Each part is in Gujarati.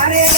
Amen.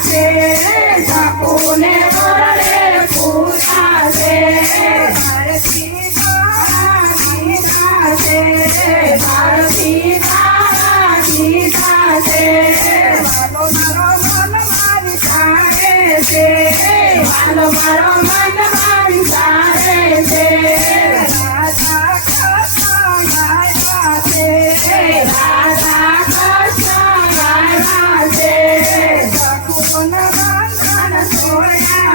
છે બાપુને વરે પૂછા છે ભારતી ભારતી મારો મન મારી સારે છે.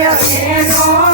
Yeah, yeah, yeah.